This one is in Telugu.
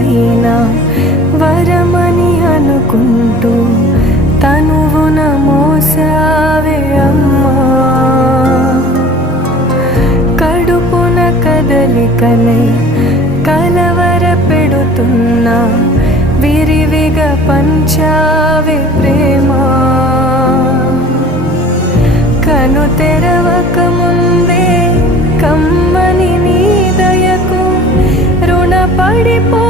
ఏవైనా వరమని అనుకుంటూ తనువున మోసావే అమ్మా. కడుపున కదలికలై కలవర పెడుతున్నా విరివిగా పంచావే ప్రేమ. కను తెరవక ముందే కమ్మని నీ దయకు రుణపడిపో